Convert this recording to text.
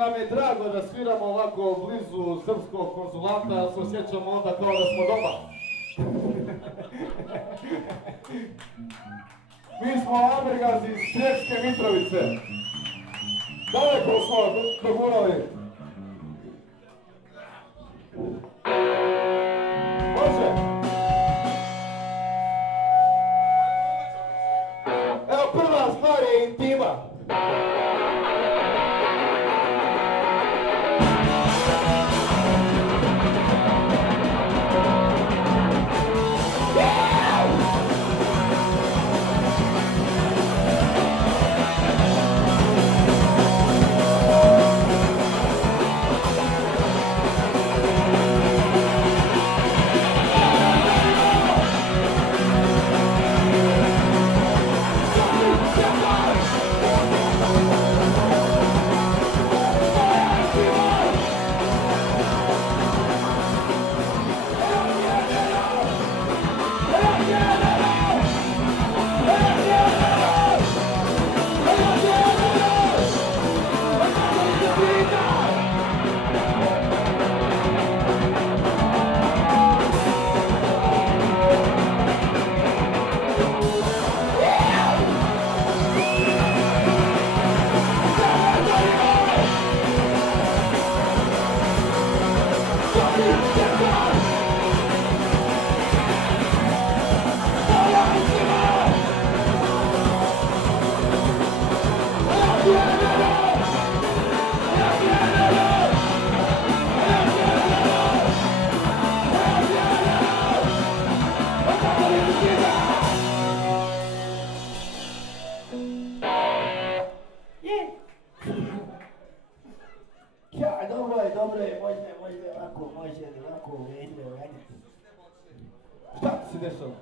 nam je drago da sviramo ovako blizu srpskog konzulata, ali se osjećamo onda kao da smo doma. Mi smo Ambergazi iz Srijemske Mitrovice. Daleko smo dogurali. Može? Evo prva stvar je intima. Šta ti se dešava?